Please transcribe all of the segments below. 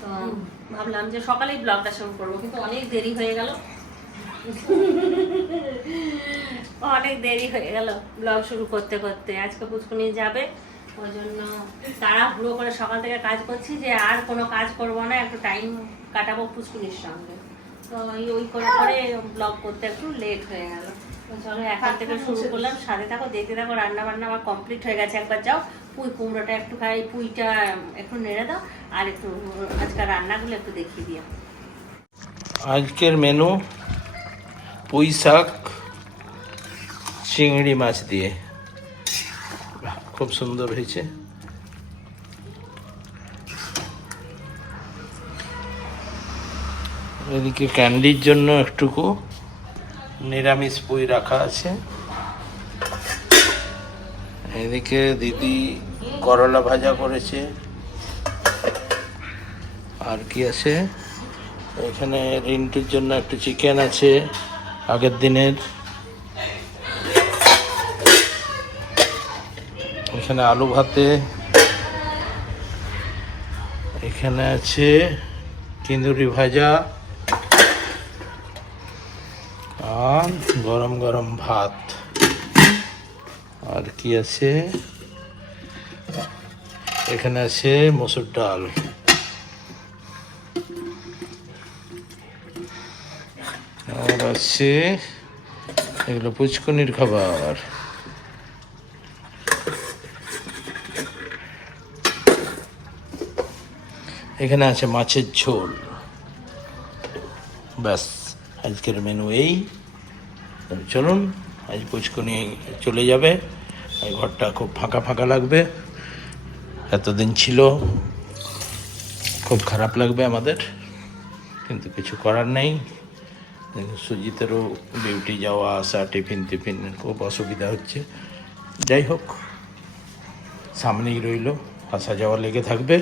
তো ভাবলাম যে সকালেই ব্লগটা শুরু করব, কিন্তু অনেক দেরি হয়ে গেল। অনেক দেরি হয়ে গেল ব্লগ শুরু করতে করতে। আজকে পুচকুনি যাবে ওই জন্য তারা তাড়াহুড়ো করে সকাল থেকে কাজ করছি যে আর কোনো কাজ করব না, একটু টাইম কাটাবো পুচকুনির সঙ্গে। তো ওই করে করে ব্লগ করতে একটু লেট হয়ে গেল। চলো এখন থেকে শুরু করলাম, সাথে থাকো, দেখতে থাকো রান্না বান্না আমার কমপ্লিট হয়ে গেছে, একবার যাও। পুঁই কুমড়োটা একটু খাই পুঁইটা একটু নেড়ে দাও, আর একটু আজকাল রান্নাগুলো একটু দেখিয়ে দিও। আজকের মেনু পুঁই শাক, চিংড়ি মাছ দিয়ে। খুব সুন্দর হয়েছে। এদিকে ক্যান্ডির জন্য একটুকু নিরামিষ পুঁই রাখা আছে। এদিকে দিদি করলা ভাজা করেছে। আর কি আছে? এখানে রিন্টুর জন্য একটু চিকেন আছে, আগের দিনের। এখানে আলু ভাতে। এখানে আছে কিন্দুরি ভাজা। আর গরম গরম ভাত। আর কি আছে। এখানে আছে মসুর ডাল। আর আছে এগুলো পুচকুনির খাবার। এখানে আছে মাছের ঝোল। ব্যাস, আজকের মেনু এই। চলুন, আজ পুচকুনি চলে যাবে। এই ঘরটা খুব ফাঁকা ফাঁকা লাগবে। এতদিন ছিল, খুব খারাপ লাগবে আমাদের, কিন্তু কিছু করার নেই। সুজিতেরও ডিউটি যাওয়া আসা, টিফিন টিফিন, খুব অসুবিধা হচ্ছে। যাই হোক, সামনেই রইল, আসা যাওয়া লেগে থাকবে।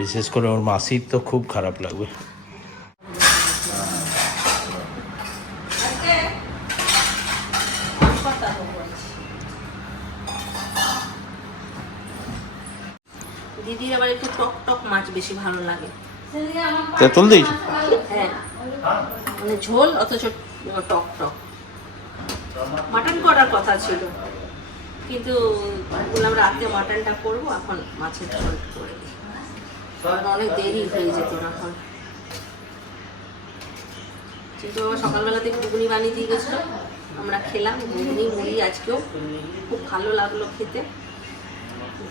বিশেষ করে ওর মাসির তো খুব খারাপ লাগবে দিদির আবার একটু টক টক মাছ বেশি ভালো লাগে তেঁতুল দিয়েছ হ্যাঁ। মানে ঝোল অথচ টক টক। মাটন করার কথা ছিল। কিন্তু বললাম রাতে মাটনটা করব, এখন মাছের ঝোল করে দিই। অনেক দেরি হয়ে যেত এখন। কিন্তু আমার সকালবেলাতে ঘুগনি বানিয়ে দিয়ে গেছিল। আমরা খেলাম ঘুগনি, মুড়ি আজকেও। খুব ভালো লাগল খেতে।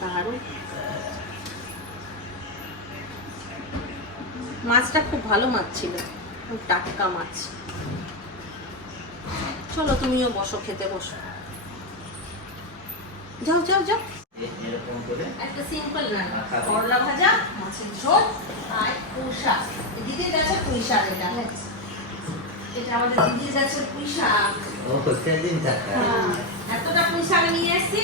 দারুণ। মাছটা খুব ভালো মাছ ছিল। খুব টাটকা মাছ। চলো তুমিও বসো খেতে বসো। যাও যাও যাও। একটা সিম্পল রান্না করলা ভাজা মাছের ঝোল আর দিদির এটা। আমাদের দিদির হ্যাঁ, এতটা নিয়ে এসেছি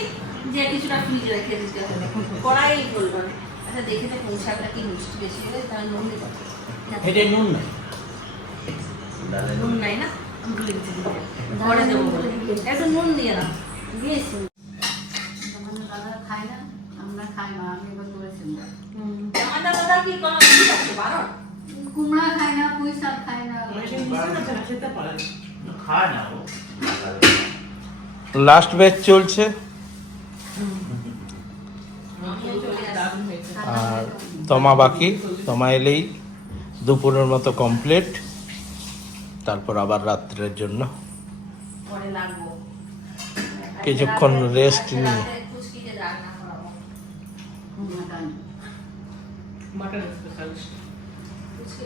যে কিছুটা ফ্রিজে রেখে দিতে হবে। কড়াই বলব না আচ্ছা দেখে তো পুঁই শাকটা কি মিষ্টি বেশি হলে তাহলে নুন দিতে এটা নুন না নুন নাই না? ভুলে গেছি ঘরে দেবো বলে একটু নুন দিয়ে না দিয়েছি। আমাদের দাদা খায় না? আমরা খাই না আমি এবার করেছিলাম আমাদের দাদা কি কোনো বারণ কুমড়া খায় না পুঁই শাক খায় না। লাস্ট ব্যাচ চলছে। আর তমা বাকি তমা এলেই দুপুরের মতো কমপ্লিট তারপর আবার রাত্রের জন্য কিছুক্ষণ রেস্ট নিয়ে।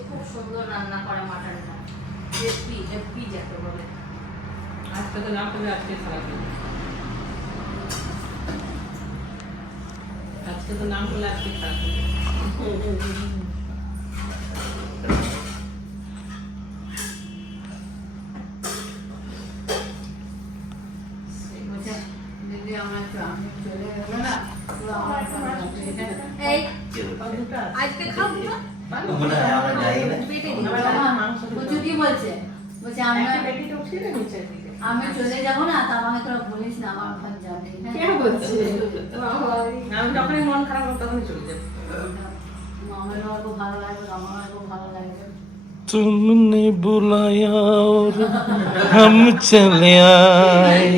খুব সুন্দর রান্না করে মাটনটা এফপি এফপি যাকে বলে। আজকে তো নাম করলে আজকে খারাপ যাই না পেটে আমার দিই আমার মাংস দুটো। বলছে কি বলছে। বলছে আমরা একটা পেটিতে উঠিয়ে দে, নিচের দিকে। আমি চলে যাবো না তা আমাকে তোরা বলিস না আমার ওখানে যাবে হ্যাঁ? কে বলছে? আমি যখনই মন খারাপ হবে তখনই চলে যাবো আমার আমার খুব ভালো লাগবে আমার খুব ভালো লাগবে तुमने बुलाया और हम चले आए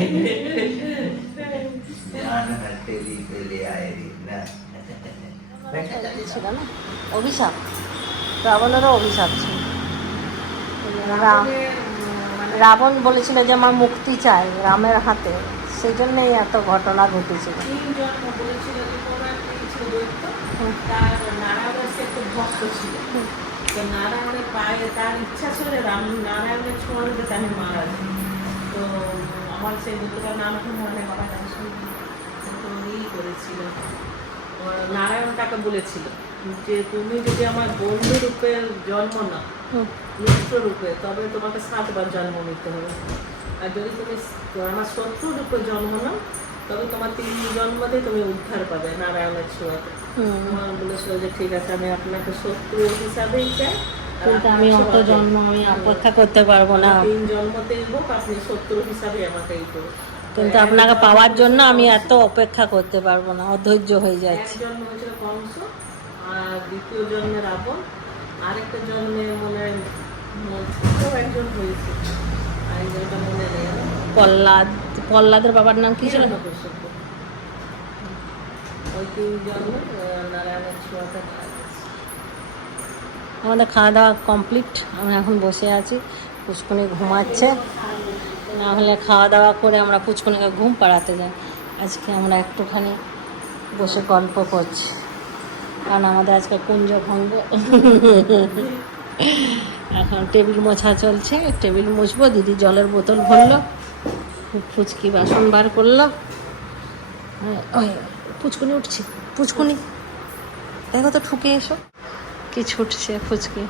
ছিল না অভিশাপ রাবণেরও অভিশাপ ছিল রা- রাবণ বলেছিল যে আমার মুক্তি চাই রামের হাতে। সেই জন্যই এত ঘটনা ঘটেছিল। নারায়ণের পায়ে তার ইচ্ছা ছিল রাম নারায়ণের ছোঁয়া তাকে মারা তো আমার সেই মনে বাবা তাকে শুনি তো ই করেছিল। নারায়ণ তাকে বলেছিল যে তুমি যদি আমার বন্ধু রূপে জন্ম নাও রূপে তবে তোমাকে সাতবার জন্ম নিতে হবে। আর যদি তুমি আমার শত্রু রূপে জন্ম নাও তবে তোমার তিন জন্মতেই তুমি উদ্ধার পাবে নারায়ণের ছোঁয়াতে। আমার বলেছিল যে ঠিক আছে আমি আপনাকে শত্রু হিসাবেই চাই কিন্তু আমি অত জন্ম আমি অপেক্ষা করতে পারব না। তিন জন্মতেই হোক আপনি শত্রু হিসাবে আমাকে এই কিন্তু আপনাকে পাওয়ার জন্য আমি এত অপেক্ষা করতে পারব না অধৈর্য হয়ে যাচ্ছে। জন্ম হয়েছিল কংস আর দ্বিতীয় জন্মের রাবণ আরেকটা জন্মে মনে একজন হয়েছে। মনে নেই। আমার। প্রহ্লাদ বাবার নাম কি ছিল? হিরণ্যকশিপু। ওই তিন জন্মে নারায়ণের ছোঁয়াতে আমাদের খাওয়া দাওয়া কমপ্লিট আমরা এখন বসে আছি। পুষ্কনি ঘুমাচ্ছে। না হলে খাওয়া দাওয়া করে আমরা পুচকুনিকে ঘুম পাড়াতে যাই। আজকে আমরা একটুখানি বসে গল্প করছি। কারণ আমাদের আজকে কুঞ্জ ভঙ্গ এখন টেবিল মোছা চলছে টেবিল মুছবো দিদি জলের বোতল ভরলো ফুচকি বাসন বার করল। হ্যাঁ, ওই পুচকুনি উঠছি পুচকুনি। দেখো তো ঠুকে এসো কি ছুটছে ফুচকি।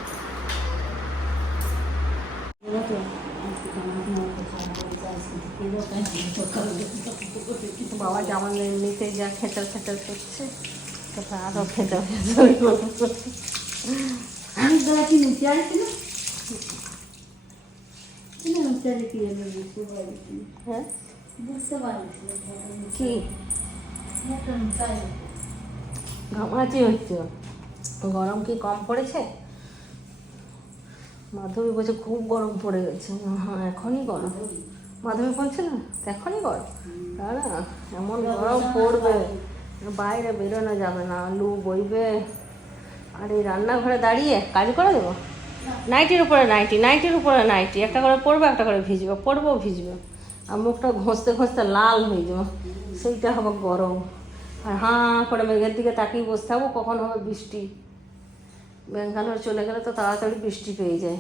বাবা জামা নিতে যা খেচার খেচার করছে। তখন আরও খেতে আমি তোরা কি নিচে আসছিল না নিচে কি এলো বুঝতে পারছি হ্যাঁ বুঝতে পারছি কি একটা নিচে ঘামাচি হচ্ছে গরম কি কম পড়েছে মাধবী বলছে খুব গরম পড়ে গেছে হ্যাঁ এখনই গরম মাধবী বলছে না এখনই গরম তা না এমন গরম পড়বে বাইরে বেরোনো যাবে না লু বইবে। আর এই রান্নাঘরে দাঁড়িয়ে কাজ করে দেবো? নাইটির উপরে নাইটি, নাইটির উপরে নাইটি, একটা করে পরবো, একটা করে ভিজবে, পরবো, ভিজবে। আর মুখটা ঘষতে ঘষতে লাল হয়ে যাব। সেইটা হবে গরম। আর হাঁ করে মেঘের দিকে তাকিয়ে বসে থাকব, কখন হবে বৃষ্টি। ব্যাঙ্গালোর চলে গেলে তো তাড়াতাড়ি বৃষ্টি পেয়ে যায়।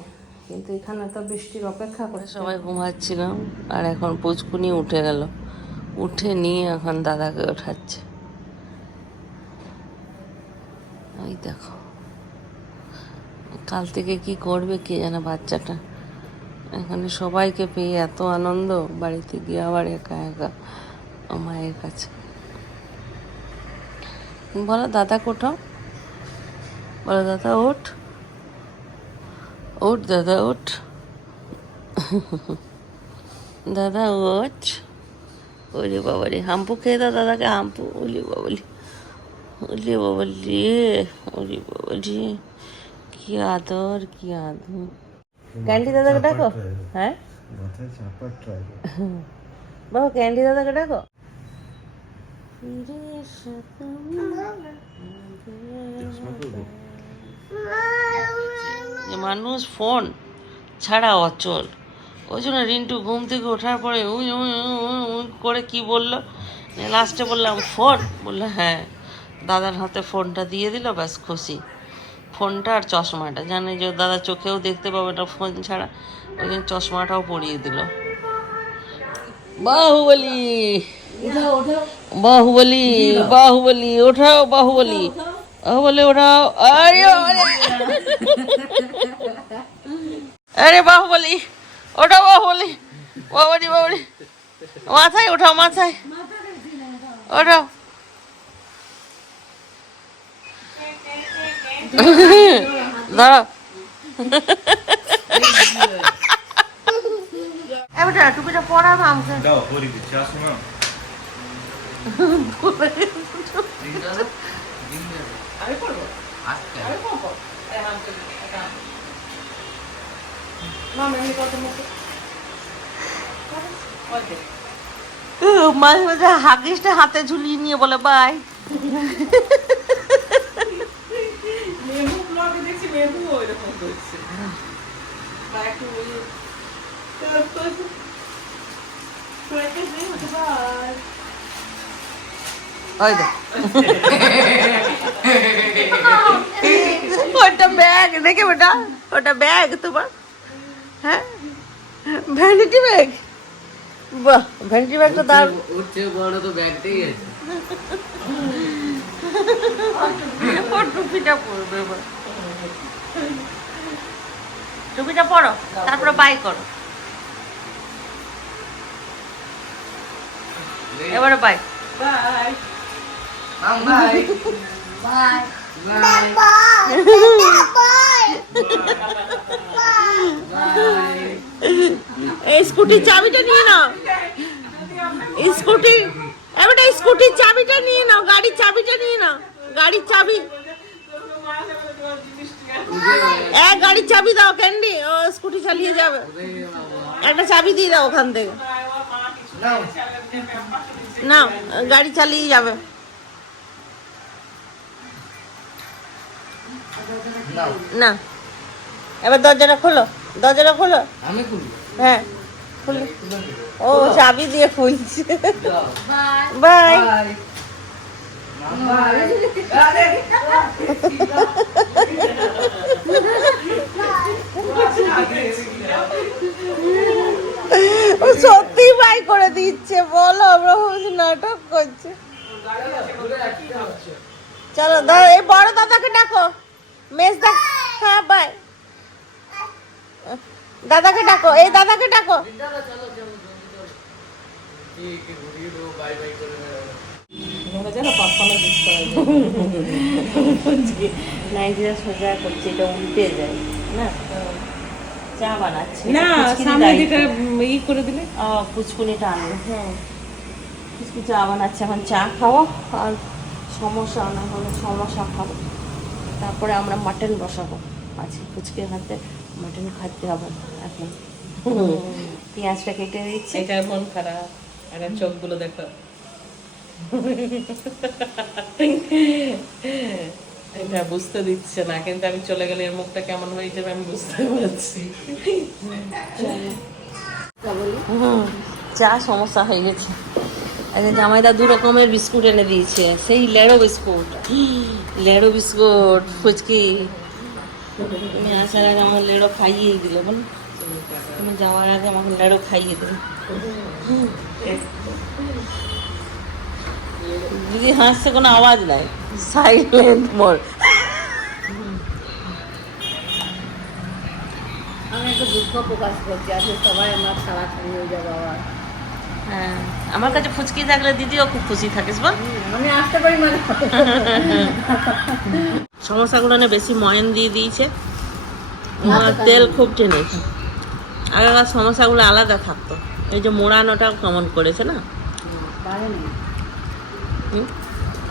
কিন্তু এখানে তো বৃষ্টির অপেক্ষা করে। সবাই ঘুমাচ্ছিলাম, আর এখন পুচকুনি উঠে গেল। উঠে নিয়ে এখন দাদাকে ওঠাচ্ছে। ওই দেখো। কাল থেকে কি করবে কে জানে বাচ্চাটা। এখানে সবাইকে পেয়ে এত আনন্দ, বাড়িতে গিয়ে আবার একা একা মায়ের কাছে। বলো, দাদা কোথাও? বলো, দাদা ওঠ। ওঠ, দাদা ওঠ। দাদা, ওঠ। ওরে বাবারে, হাম্পু খেয়ে দাও, দাদাকে হাম্পু। ওলি বাবলি ওলি বাবলি ওলি বাবলি কি আদর কি আদর ক্যান্ডি দাদাকে ডাকো হ্যাঁ বাবা ক্যান্ডি দাদাকে ডাকো যে মানুষ ফোন ছাড়া অচল। ওই জন্য রিন্টু ঘুম থেকে ওঠার পরে উই উই করে কি বলল? লাস্টে বললাম ফোন? বলল হ্যাঁ। দাদার হাতে ফোনটা দিয়ে দিল ব্যাস খুশি। ফোনটা আর চশমাটা জানে যে দাদা চোখেও দেখতে পাবে না ফোন ছাড়া। ওই জন্য চশমাটাও পরিয়ে দিল। বাহুবলি! বাহুবলি বাহুবলি ওঠাও বাহুবলি। বাহুবলি ওঠাও। আরে আরে। বাহুবলি ওটা বাহুবলি। বাহুবলি বাহুবলি। মাথায় ওঠাও মাথায়। ওঠাও। মাঝে মাঝে হাগিসটা হাতে ঝুলিয়ে নিয়ে বলে বাই মেহবুব ব্লগে দেখছি মেহবুব ওইরকম করছে বা একটু ওই তারপর সবাইকে দিয়ে হতে পার ওই দেখ ওটা ব্যাগ দেখে বেটা ওটা ব্যাগ তোমার হ্যাঁ ভ্যানিটি ব্যাগ বাহ ভ্যানিটি ব্যাগটা তার ওর চেয়ে বড় তো ব্যাগটাই আছে ও টুপিটা পরবে এবার টুপিটা পরো তারপরে বাই করো। এবারে বাই। বাই। বাই। বাই। এই স্কুটির চাবিটা নিয়ে নাও। স্কুটি এবারে স্কুটির চাবিটা নিয়ে নাও গাড়ির চাবিটা নিয়ে নাও গাড়ির চাবি। এক গাড়ির চাবি দাও ক্যান্ডি। ও স্কুটি চালিয়ে যাবে। একটা চাবি দিয়ে দাও ওখান থেকে। না গাড়ি চালিয়ে যাবে। না। এবার দরজাটা খোলো। দরজাটা খোলো। আমি খুলি হ্যাঁ খুলি ও চাবি দিয়ে খুলছে। বাই। ও সত্যি বাই করে দিচ্ছে বলো আমরা ভাবছি নাটক করছে। চলো ধর এই বড় দাদাকে ডাকো। মেজ দা হ্যাঁ বাই। দাদাকে ডাকো এই দাদাকে ডাকো। বাই বাই করে বেড়াবো। করা নাইজিরা সোজা করছে এটা উল্টে যায় না? চা বানাচ্ছে না সামনে। ই করে দিলে? আহ, পুচকুনিটা আনলো হ্যাঁ। পুচকু চা বানাচ্ছে এখন চা আর সমস্যা আনা হলো সমস্যা খাব তারপরে আমরা মাটন বসাবো আজকে পুচকের হাতে মাটন খাইতে হবে এখন। পেঁয়াজটা কেটে দিচ্ছে। এটার মন খারাপ এটা চোখগুলো দেখো। এটা বুঝতে দিচ্ছে না, কিন্তু আমি চলে গেলে এর মুখটা কেমন হয়ে যাবে আমি বুঝতে পারছি। চা সমস্যা হয়ে গেছে। জামাইদা দু রকমের বিস্কুট এনে দিয়েছে, সেই লেড়ো বিস্কুট। লেড়ো বিস্কুট, ফুচকি। আসার আগে আমার লেড়ো খাইয়ে দিলে বল তুমি যাওয়ার আগে আমাকে লেড়ো খাইয়ে দিলে। দিদি হাসছে কোনো আওয়াজ নাই। সাইলেন্ট মোর আমি একটু দুঃখ প্রকাশ করছি আজকে সবাই আমার হয়ে যাব আবার। হ্যাঁ আমার কাছে ফুচকি থাকলে দিদিও খুব খুশি থাকিস বল। আমি আসতে পারি মানে। সমস্যাগুলো না বেশি ময়ন দিয়ে দিয়েছে। তেল খুব টেনেছে। আগেকার সমস্যাগুলো আলাদা থাকতো। এই যে মোড়ানোটা কমন করেছে না? পারেনি। হুম?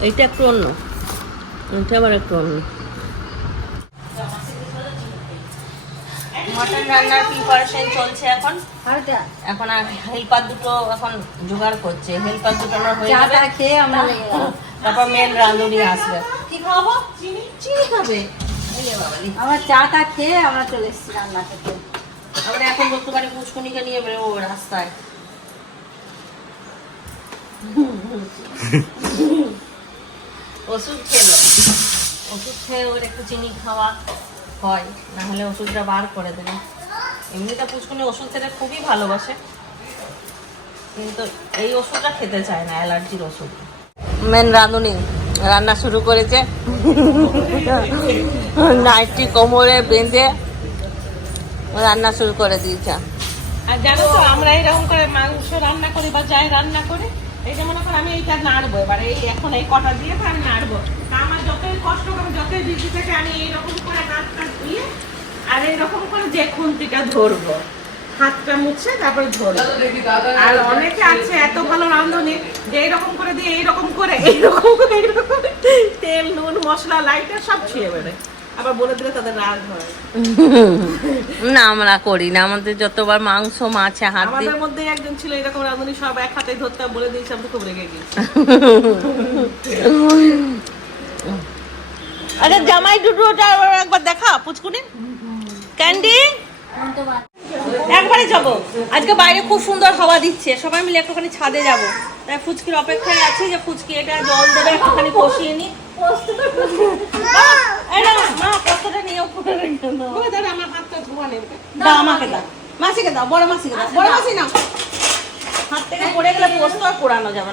এইটা একটু অন্য। এটা আবার একটু অন্য। মটন রান্নার প্রিপারেশন চলছে এখন। এখন আর হেল্পার দুটো এখন জোগাড় করছে। হেল্পার দুটো আমার হয়ে চা যাবে। খেয়ে আমরা তারপর মেন রাঁধুনি আসবে। কি খাওয়াবো চিনি। চিনি খাবে? এই রে চাটা খেয়ে আমরা চলে এসেছি রান্না করতে। আমরা এখন বলতে পারি পুচকুনিকে নিয়ে বেরোবো রাস্তায়। ওষুধ খেলো। ওষুধ খেয়ে ওর একটু চিনি খাওয়া হয় না হলে ওষুধটা বার করে দেবে। এমনিটা পুচকুনি ওষুধ খেতে খুবই ভালোবাসে কিন্তু এই ওষুধটা খেতে চায় না অ্যালার্জির ওষুধ। মেন রাঁধুনি রান্না শুরু করেছে। নাইটটি কোমরে বেঁধে রান্না শুরু করে দিয়েছে। আর জানো তো আমরা এরকম করে মাংস রান্না করি বা যাই রান্না করি মনে করো আমি এইটা নাড়বো এবার এই এখন এই কটা দিয়ে তো আমি নাড়বো। আমার যতই কষ্ট আমি যতই ডিজিটাকে আনি এইরকম করে নাক টাক দিয়ে আর এইরকম করে যে খুন্তিটা ধরবো হাতটা মুছে তারপরে দাদা আর অনেকে আছে এত ভালো রাঁধুনি যে এইরকম করে দিয়ে এইরকম করে এইরকম করে এইরকম করে তেল নুন মশলা লাইটার সব ছুঁয়ে বেড়ে আবার বলে দিলে তাদের রাগ হয়। না আমরা করি না। আমাদের যতবার মাংস মাছে হাত দিই আমাদের মধ্যে একজন ছিল এরকম রাঁধুনি সব এক হাতে ধরতে বলে দিয়েছিলাম তো খুব রেগে গেছি আরে জামাই দুটোটা একবার দেখা পুচকুনি। ক্যান্ডি? একবারে যাব। আজকে বাইরে খুব সুন্দর হাওয়া দিচ্ছে। সবাই মিলে একটুখানি ছাদে যাব। তাই ফুচকির অপেক্ষায় আছি যে ফুচকি এটা জল দেবে একটুখানি কষিয়ে নি মাসিকে দাও বড় মাসিকে দাও বড় মাসি হাত থেকে পড়ে গেলে পোস্ত আর পোড়ানো যাবে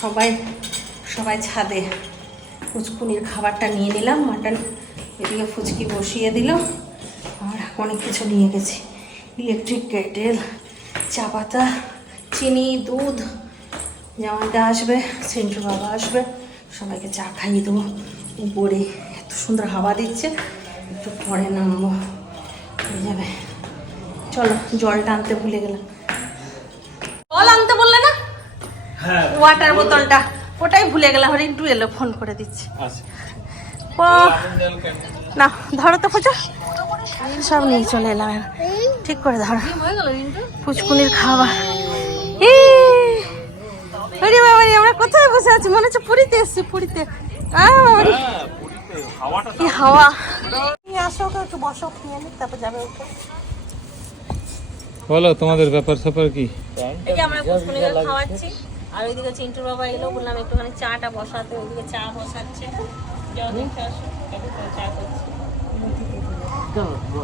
সবাই সবাই ছাদে। ফুচকুনির খাবারটা নিয়ে নিলাম মাটন এদিকে ফুচকি বসিয়ে দিলাম আর অনেক কিছু নিয়ে গেছি। ইলেকট্রিক কেটেল চা পাতা চিনি দুধ জামাইটা আসবে সেন্টু বাবা আসবে সবাইকে চা খাইয়ে দেবো। উপরে এত সুন্দর হাওয়া দিচ্ছে একটু পরে নামবো। হয়ে যাবে। চলো জলটা আনতে ভুলে গেলাম। জল আনতে বললে না? ওয়াটার বোতলটা। ওটাই ভুলে গেলাম রিন্টু এলো ফোন করে দিচ্ছি। ও না ধরো তো পুজো। সব নিয়ে চলে এলাম। ঠিক করে ধরো। পুচকুনির খাবার। বাবা রে, আমরা কোথায় বসে আছি? মনে হচ্ছে পুরীতে এসছি পুরীতে। বাবা কি হাওয়া। তুমি আসো একটু বসো নিয়ে নি তারপর যাবে ওকে। বলো তোমাদের ব্যাপার স্যাপার কি আমরা খাওয়াচ্ছি। আর ওইদিকে চিন্টুর বাবা এলো বললাম একটুখানি চাটা বসাতে ওইদিকে চা বসাচ্ছে। চা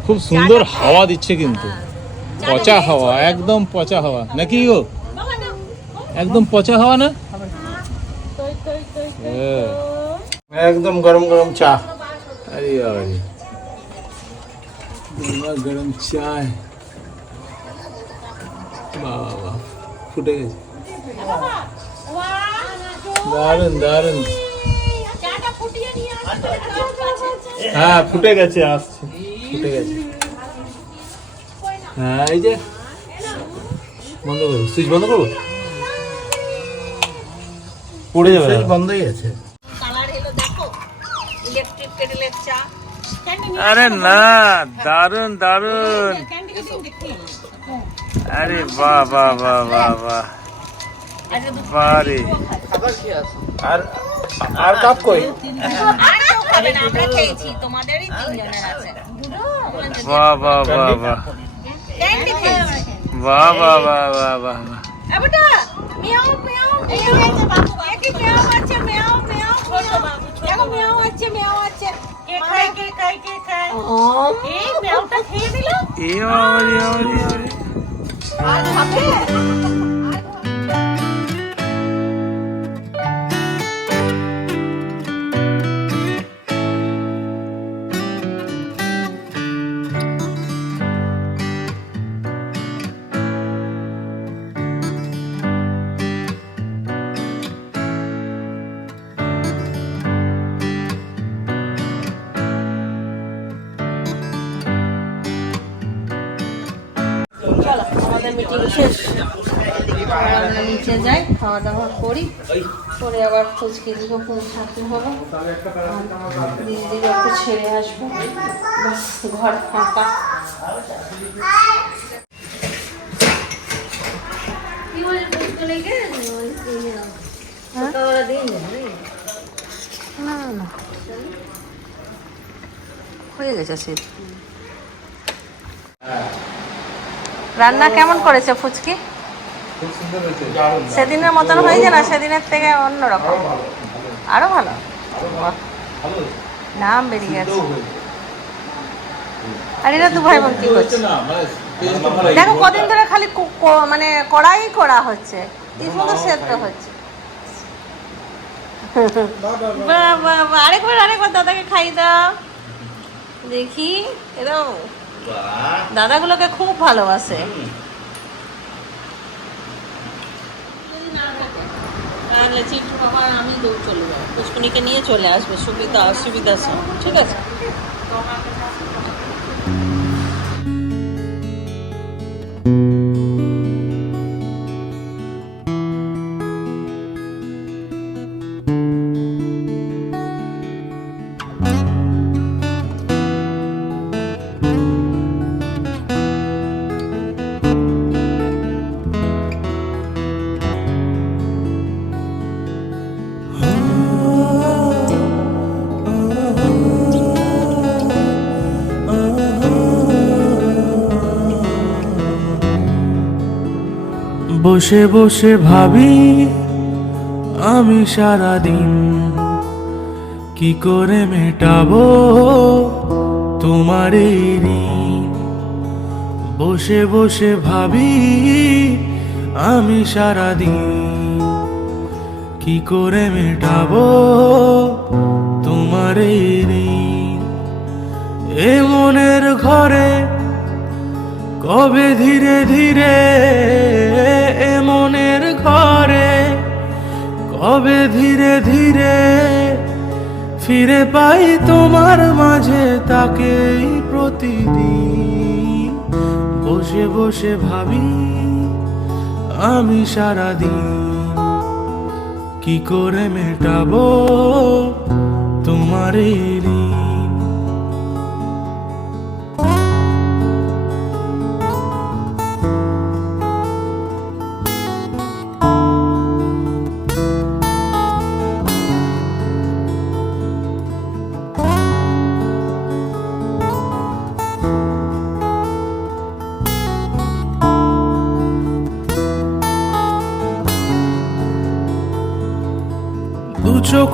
খুব সুন্দর হাওয়া দিচ্ছে কিন্তু। পচা হাওয়া একদম পচা হাওয়া। নাকি গো? একদম পচা হাওয়া না? হ্যাঁ। একদম গরম গরম চা। আরে আরে গরমা গরম চায়। বাবা ফুটে গেছে। দারুণ দারুণ। হ্যাঁ ফুটে গেছে আসছে। ফুটে গেছে। হ্যাঁ এই যে। বন্ধ করব। সুইচ বন্ধ করব? পড়ে যাবে বন্ধই আছে। আরে না দারুণ দারুণ আরে বাহ বাহ বাহ বাহ বাহ। বারে। কি আছে? আর আর কাপ কই? আর কেউ খাবে না, আমরা খেয়েছি তোমাদেরই তিনজনের আছে। বাহ বাহ বাহ বাহ। বাহ বাহ বাহ বাহ বাহ বাহ। আবুটা মিয়াও মিয়াও মিয়াও। আছে বাবু একে মিয়াও আমাদের মিটিং শেষ। আমরা নিচে যাই খাওয়া দাওয়া করি। করে আবার পৌঁছাতে হবে দিদিকে একটু ছেড়ে আসব। ঘর ফাঁকা। হ্যাঁ? না না হয়ে গেছে শীত রান্না কেমন করেছে ফুচকি? সেদিনের মতন হয়েছে না? সেদিনের থেকে অন্যরকম? আরও ভালো। নাম বেরিয়ে গেছে। আর এরা দু ভাই বোন কি করছে? দেখো, কদিন ধরে খালি মানে কড়াই করা হচ্ছে। কি সুন্দর সেদ্ধ হচ্ছে। আরেকবার আরেকবার দাদাকে খাই দাও। দেখি এরকম দাদাগুলোকে খুব ভালোবাসে। তাহলে চিন্টু বাবা আমি দৌড় চলে যাব। পুষ্পনিকে নিয়ে চলে আসবে সুবিধা অসুবিধা সব ঠিক আছে? বসে বসে ভাবি, আমি সারাদিন কি করে মেটাবো তোমার বসে বসে ভাবি, আমি সারাদিন কি করে মেটাবো তোমার এই মনের ঘরে কবে ধীরে ধীরে এ মনের ঘরে, কবে ধীরে ধীরে ফিরে পাই তোমার মাঝে তাকেই প্রতিদিন। বসে বসে ভাবি আমি সারাদিন কি করে মেটাবো তোমার এই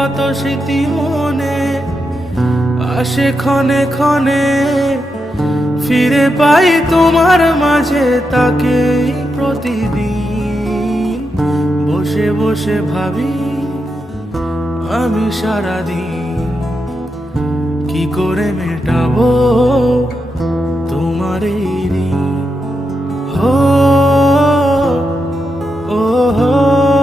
কত স্মৃতি মনে, আসে ক্ষণে ক্ষণে। ফিরে পাই তোমার মাঝে তাকেই প্রতিদিন। বসে বসে ভাবি আমি সারাদিন কি করে মেটাবো তোমার এই ও হো